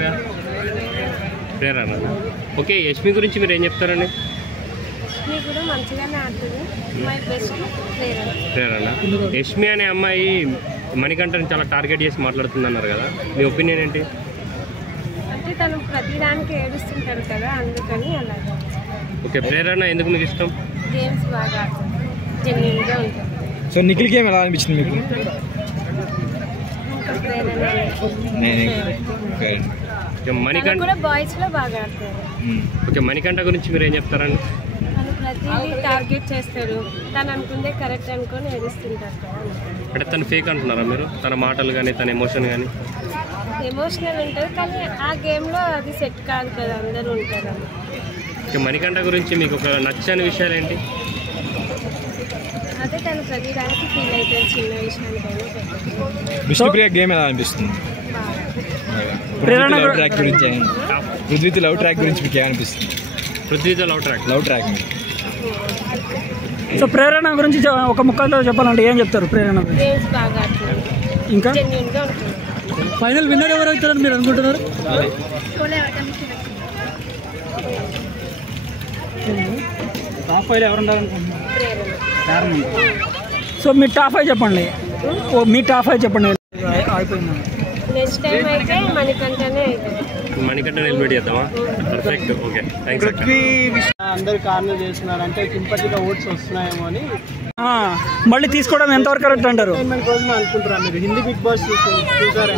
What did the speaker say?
అంటారుగా ప్రేరణ. ఓకే, యష్మి గురించి మీరు ఏం చెప్తారండి? ప్రేరణ. యష్మి అనే అమ్మాయి మణికంఠని చాలా టార్గెట్ చేసి మాట్లాడుతుంది అన్నారు కదా, మీ ఒపీనియన్ ఏంటి? అంటే తను ప్రతిదానికి ఏడుస్తుంటాడు కదా, అందుకని అలా. ఓకే, ప్రేరణ ఎందుకు మీకు ఇష్టం? గేమ్స్ బాగా జెన్యూన్గా ఉంటుంది. సో నిఖిల్ గేమ్ ఎలా అనిపించింది మీకు? మణికంఠ కూడా బాయ్స్ లో బాగా ఆడతారు. ఓకే, మణికంఠ గురించి మీరు ఏం చెప్తారండి? తను ప్రతిదీ టార్గెట్ చేస్తాడు, తను అనుకుందే కరెక్ట్ అనుకొని ఏడుస్తుంటారు కదా. అంటే తను ఫేక్ అంటున్నారా మీరు? తన మాటలు కానీ తన ఎమోషన్ కానీ? ఎమోషనల్ ఉంటుంది కానీ ఆ గేమ్లో అది సెట్ కాదు కదా, అందరూ ఉంటారు. ఓకే, మణికంఠ గురించి మీకు ఒక నచ్చని విషయాలు ఏంటి? అదే తను ప్రతిదానికి ఫీల్ అవుతారు, చిన్న విషయానికైనా. విష్ణుప్రియ గేమ్ ఎలా అనిపిస్తుంది? లవ్ ట్రాక్ గురించి పృథ్వీతో లవ్ ట్రాక్ గురించి మీకు ఏమనిపిస్తుంది? పృథ్వీతో లవ్ ట్రాక్ సో ప్రేరణ గురించి ఒక ముక్కలో చెప్పాలంటే ఏం చెప్తారు? ప్రేరణ గేమ్స్ బాగా ఆడుతుంది, ఇంకా జెన్యూన్గా ఉంటుంది. ఫైనల్ విన్నర్ ఎవరు అవుతారని మీరు అనుకుంటున్నారు? టాప్ 5 ఎవరు ఉండాలనుకుంటున్నారు? సో మీ టాప్ 5 చెప్పండి. మీ టాప్ 5 చెప్పండి. అయిపోయింది. నెక్స్ట్ టైం అయితే మణికంఠనే అవుతుంది. మణికంఠని హెల్మెట్ చేద్దామా? పర్ఫెక్ట్. Okay, thanks. అందరు కార్నర్ చేస్తున్నారంటే సింపతిగా ఓట్స్ వస్తున్నాయేమో అని మళ్ళీ తీసుకోవడం ఎంతవరకు కరెక్ట్ అంటారు? అనుకుంటున్నారు. మీరు హిందీ బిగ్ బాస్ చూసారా?